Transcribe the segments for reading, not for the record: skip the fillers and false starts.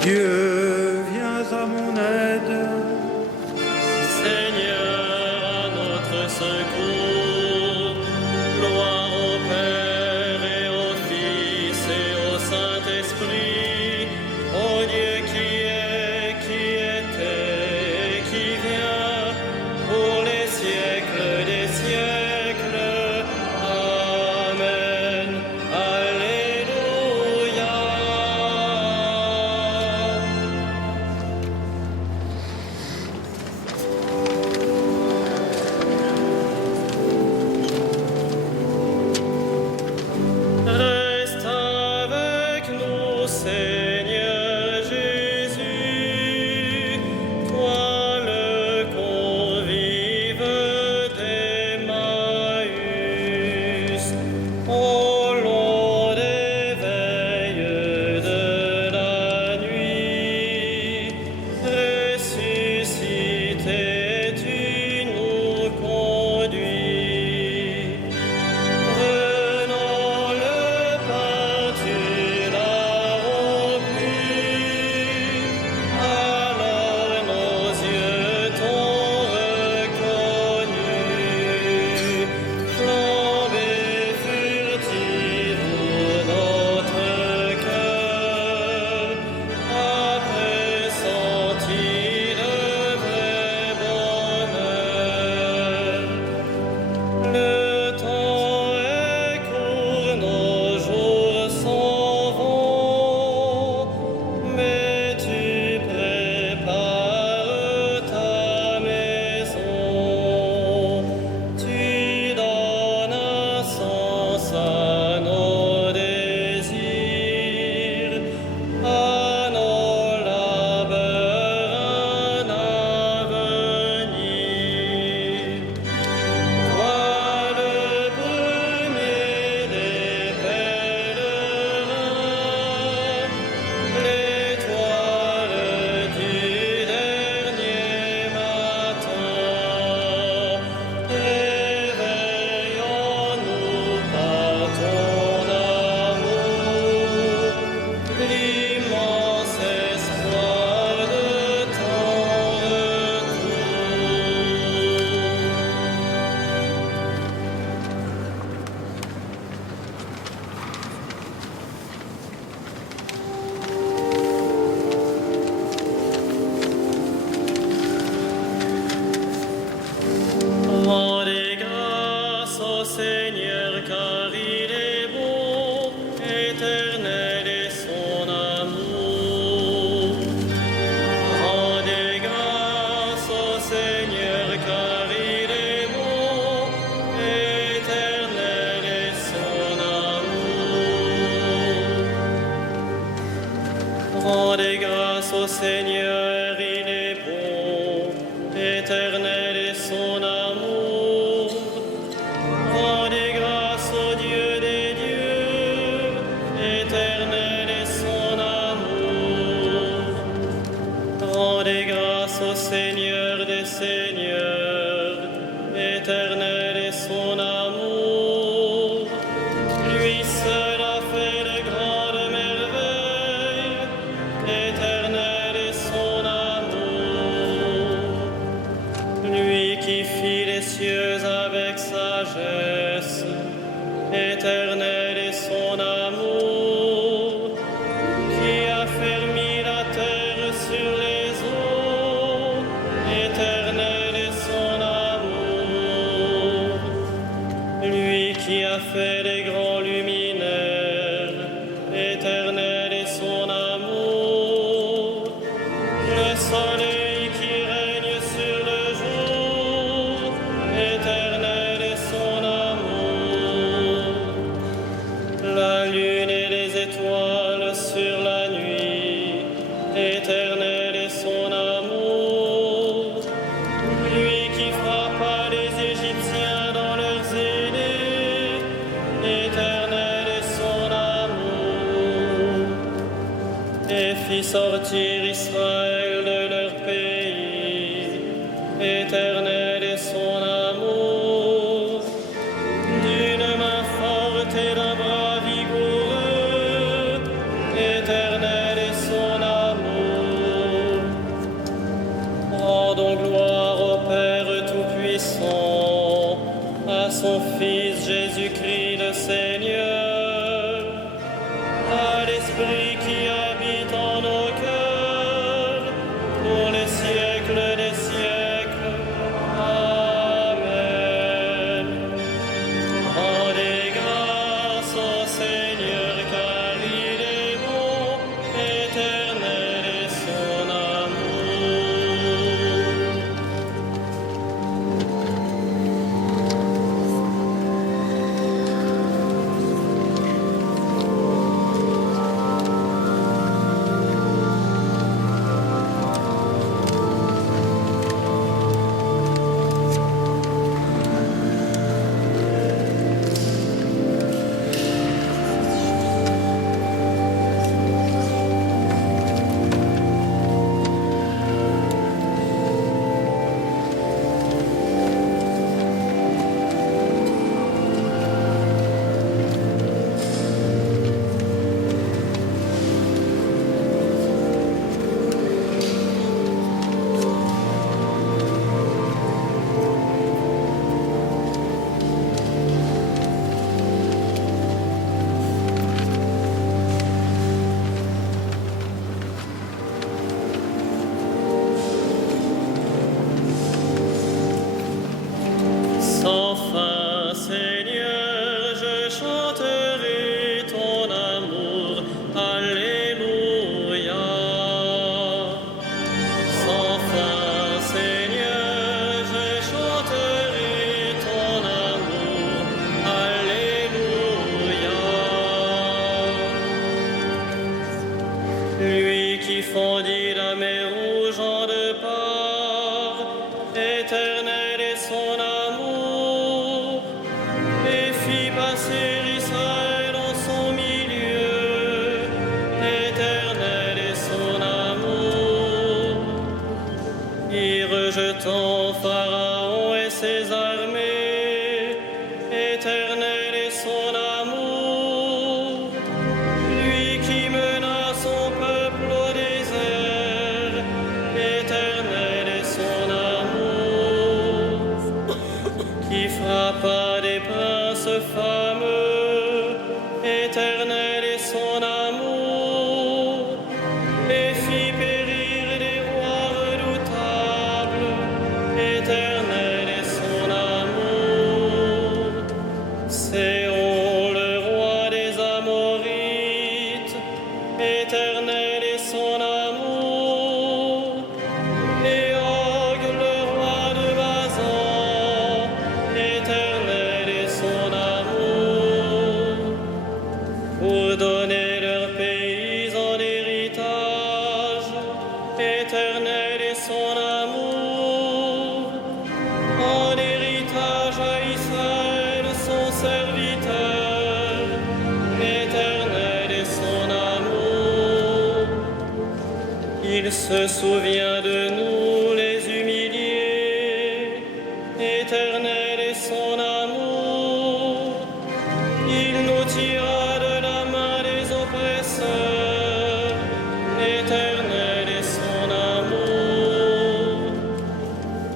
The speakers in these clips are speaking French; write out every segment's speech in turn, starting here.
Dieu, viens à mon aide. Seigneur, à notre secours. Gloire au Père et au Fils et au Saint-Esprit, au Dieu qui est, qui était et qui vient, pour les siècles des siècles. Amen. Alléluia. Reste avec nous, Seigneur Jésus, toi le convive d'Emmaüs. Au long des veilles de la nuit, ressuscité, tu nous conduis. Prenons le pain, tu l'as rompu, alors nos yeux t'ont reconnu. Flambée furtive notre cœur a pressenti le vrai bonheur. Le temps est court, nos jours s'en vont, mais tu prépares ta maison. Tu donnes un sens à nos désirs, à nos labeurs un avenir. Toi le premier des pèlerins, l'étoile du dernier matin, réveillons-nous par ton amour, l'immense espoir de ton retour. Rendez grâce au Seigneur car il est bon, éternel est son amour. Rendez grâce au Seigneur car il est bon, éternel est son amour. Rendez grâce au Seigneur, il est bon, éternel est son amour. Rendez grâce au Dieu des dieux, éternel est son amour. Rendez grâce au Seigneur des seigneurs, éternel est son amour. Lui seul a fait de grandes merveilles, éternel est son amour. Lui qui fit les cieux avec sagesse, éternel est son amour. Qui a fermi la terre sur les eaux, éternel est son amour. Lui qui a fait les grands luminaires, éternel est son amour. Le soleil qui règne sur le jour, éternel est son amour. La lune et les étoiles sur la nuit, éternel est son amour. Lui qui frappa les Égyptiens dans leurs aînés, éternel est son amour. Et fit sortir Israël de leur pays, éternel est son amour. D'une main forte et d'un bras vigoureux, éternel est son amour. Tout-Puissant, à son Fils Jésus-Christ le Seigneur, à l'Esprit qui habite en nos cœurs, pour les siècles des siècles. Amen. Rendez grâce au Seigneur, car il est bon, éternel est son amour. Sans fin, Seigneur, je chanterai ton amour. Alléluia. Sans fin, Seigneur, je chanterai ton amour. Alléluia. Lui qui fondit la mer rouge en deux parts, éternel est son amour, et fit passer Israël en son milieu, éternel est son amour. Y rejetant Pharaon et ses armées, éternel est son amour. Lui qui mena son peuple au désert, éternel est son amour. Qui frappa des princes fameux, éternel est son amour. Et fit périr des rois redoutables, éternel est son amour. Séon, le roi des Amorites, éternel est son amour. Et Og, le roi de Bazan, éternel est son amour. Pour donner leur pays en héritage, éternel est son amour. En héritage à Israël, son serviteur, éternel est son amour. Il se souvient de nous, les humiliés, éternel est son amour. Il nous tira de la main des oppresseurs, éternel est son amour.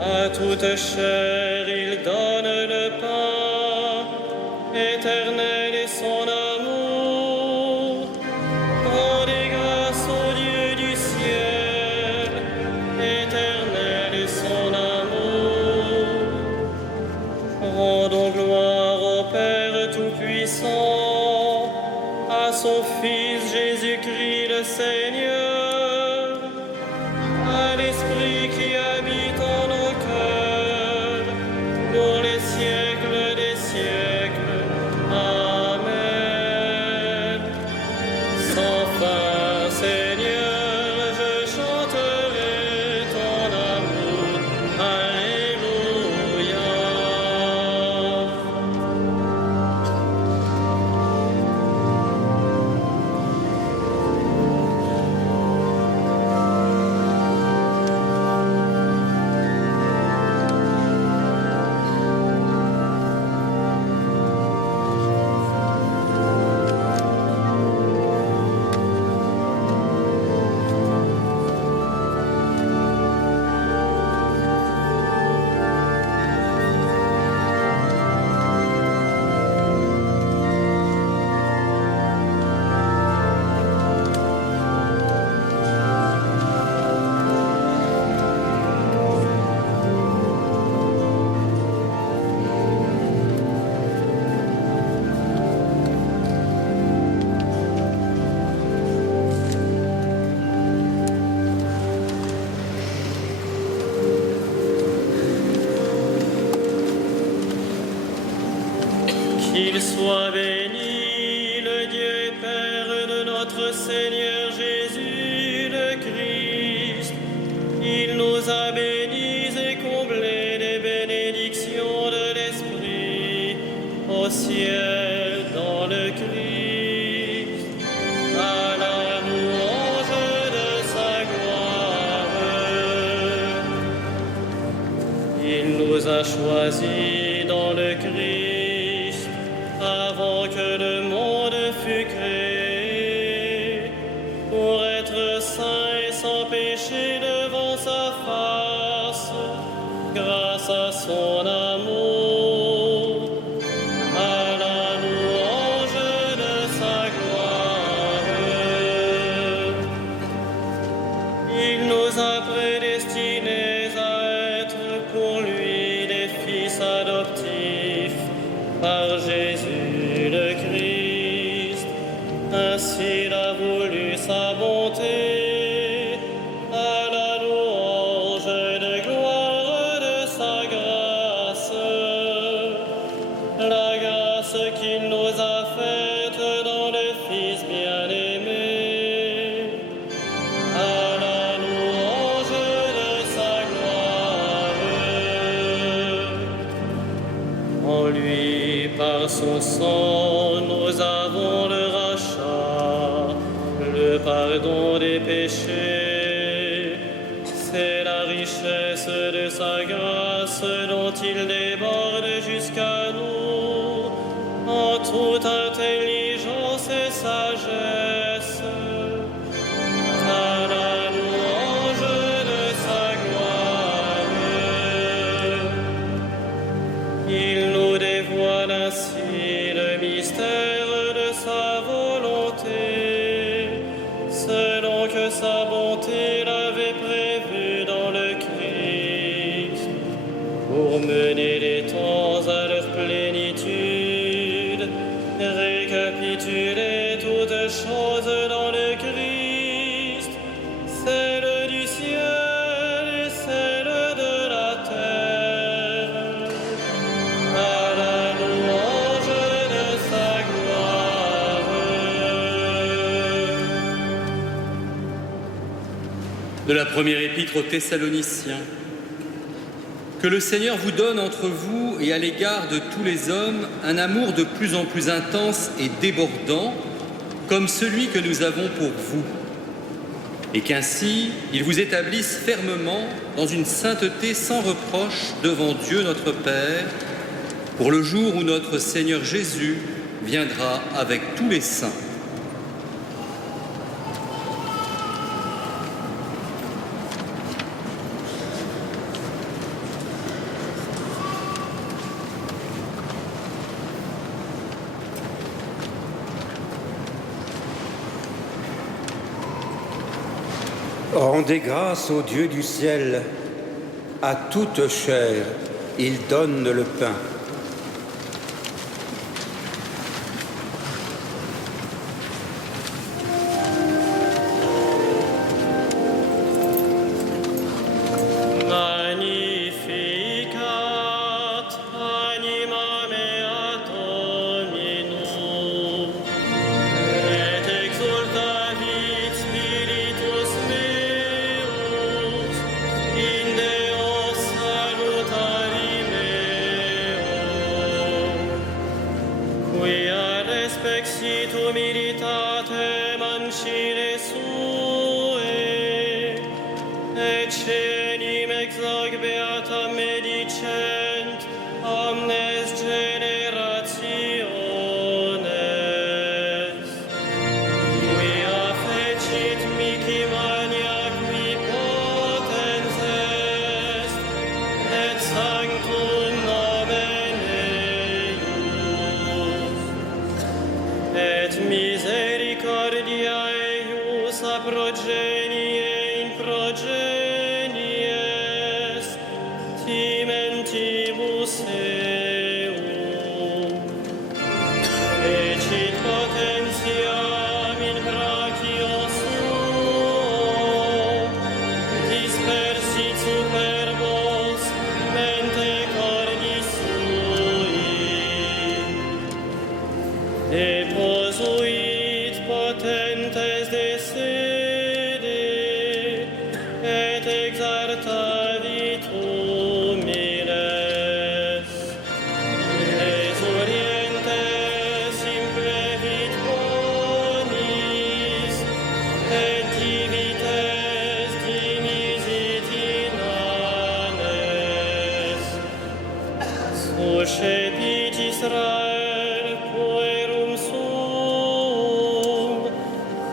À toute chair il donne le pain, éternel est son amour. Rendez grâce au Dieu du ciel, éternel est son amour. Rendons gloire au Père Tout-Puissant, à son Fils Jésus-Christ le Seigneur, à l'Esprit qui habite en nos cœurs, Qu'il soit béni, le Dieu et Père de notre Seigneur Jésus le Christ. Il nous a bénis et comblés des bénédictions de l'Esprit au ciel dans le Christ. À la louange de sa gloire. Il nous a choisis dans le Christ avant que le monde fût créé, pour être saints et sans péché devant sa face, grâce à son amour, à la louange de sa gloire. Il nous a prédestinés à être pour lui des fils adoptifs par Jésus le Christ. Ainsi il a voulu sa bonté, à la louange de gloire de sa grâce. La grâce qu'il nous a faite dans le Fils bien-aimé, à la louange de sa gloire. En lui, par son sang, nous avons le rachat, le pardon des péchés. C'est la richesse de sa grâce dont il déborde jusqu'à nous en toute intelligence et sagesse. À la louange de sa gloire. Il nous dévoile ainsi le mystère de sa volonté, selon que sa bonté l'avait prévu dans le Christ, pour mener les temps à leur plénitude, récapituler toutes choses dans le Christ, celle du ciel et celle de la terre, à la louange de sa gloire. De la première épître aux Thessaloniciens. Que le Seigneur vous donne entre vous et à l'égard de tous les hommes un amour de plus en plus intense et débordant, comme celui que nous avons pour vous, et qu'ainsi il vous établisse fermement dans une sainteté sans reproche devant Dieu notre Père, pour le jour où notre Seigneur Jésus viendra avec tous les saints. Rendez grâce au Dieu du ciel. À toute chair, il donne le pain. Magnificat anima mea Dominum, et exultavit spiritus meus in Deo salutari meo, quia respexit humilitatem ancile sue, et cenim ex hoc beatam medicent omnes generationes, quia fecit mihi mania qui potens est, et sanctum nomen eius, et misericordia eius Uscepit Israel puerum sum,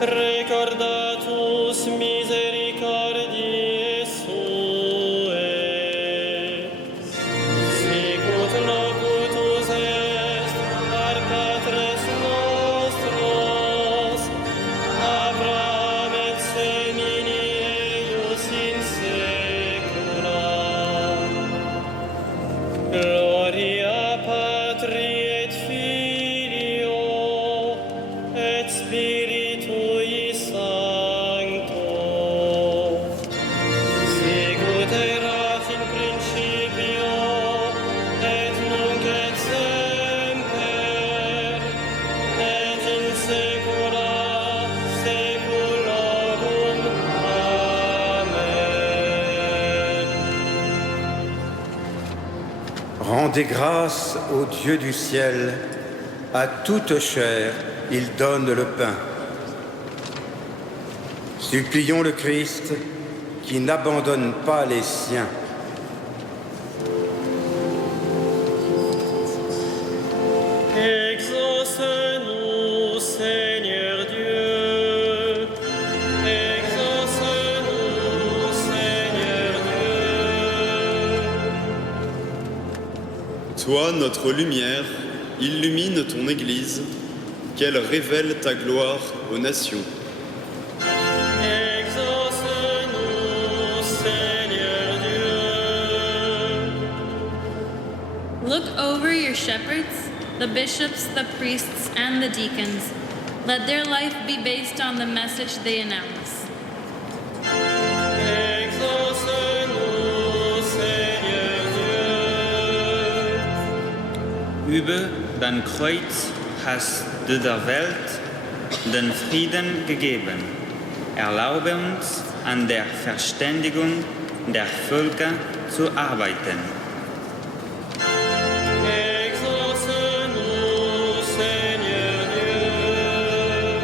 recordatus misericordiae suae, sicut locutus est ad patres nostros, Abraham et semini eius in saecula. Gloria Patri et Filio et Spiritui Sancto, sicut erat in principio et nunc et semper et in saecula saeculorum. Amen. Rendez grâce au Dieu du ciel, à toute chair, il donne le pain. Supplions le Christ qui n'abandonne pas les siens. Exauce-nous, Seigneur Dieu. Exauce-nous, Seigneur Dieu. Toi, notre lumière, illumine ton Église, qu'elle révèle ta gloire aux nations. Exauce-nous, Seigneur Dieu. Look over your shepherds, the bishops, the priests, and the deacons. Let their life be based on the message they announce. Exauce-nous, Seigneur Dieu. Über dein Kreuz hast du der Welt den Frieden gegeben. Erlaube uns, an der Verständigung der Völker zu arbeiten. Exauce-nous, Seigneur Dieu.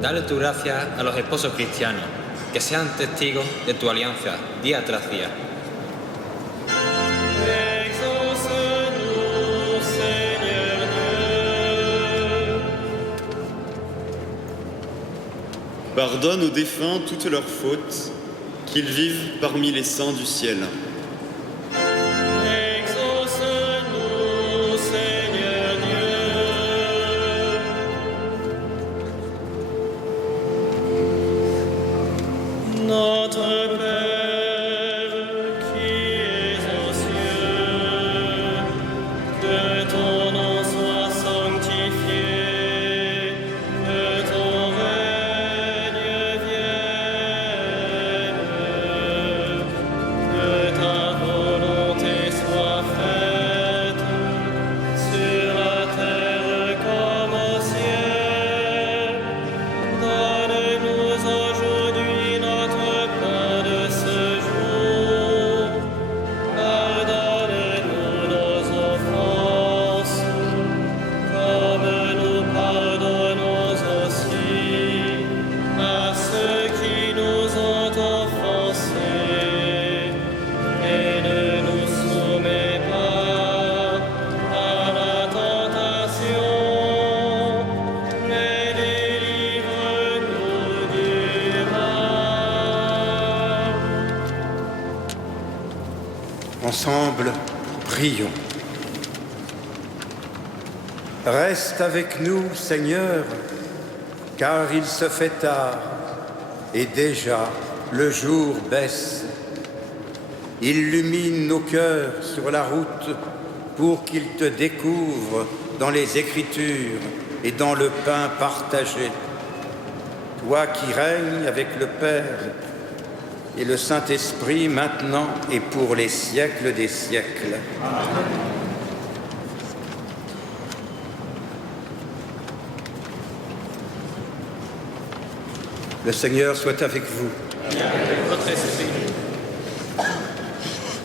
Dale tu gracia a los esposos cristianos, que sean testigos de tu alianza día tras día. Exauce-nous, Seigneur Dieu. Pardonne aux défunts toutes leurs fautes, qu'ils vivent parmi les saints du ciel. Exauce-nous, Seigneur Dieu. Notre Père qui es aux cieux, que ton nom soit sanctifié, que ton règne vienne, que ta volonté soit faite sur la terre comme au ciel. Donne-nous aujourd'hui notre pain de ce jour. Pardonne-nous nos offenses, comme nous pardonnons aussi à ceux qui nous ont offensés. Et ne nous soumets pas à la tentation, mais délivre-nous du mal. Ensemble, prions. Reste avec nous, Seigneur, car il se fait tard et déjà le jour baisse. Illumine nos cœurs sur la route pour qu'ils te découvrent dans les Écritures et dans le pain partagé. Toi qui règnes avec le Père et le Saint-Esprit maintenant et pour les siècles des siècles. Le Seigneur soit avec vous.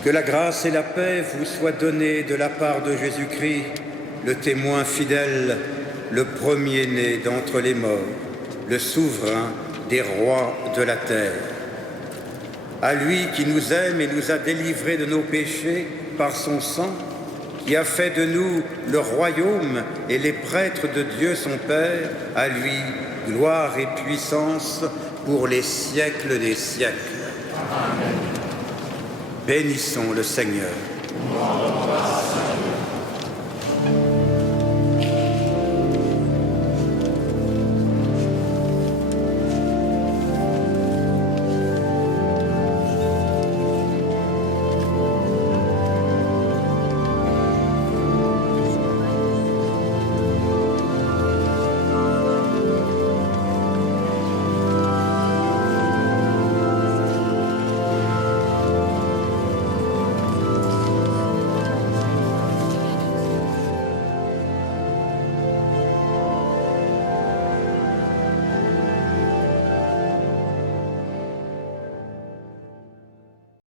Que la grâce et la paix vous soient données de la part de Jésus-Christ, le témoin fidèle, le premier-né d'entre les morts, le souverain des rois de la terre. À lui qui nous aime et nous a délivrés de nos péchés par son sang qui a fait de nous le royaume et les prêtres de Dieu son Père, à lui gloire et puissance pour les siècles des siècles. Amen. Bénissons le Seigneur.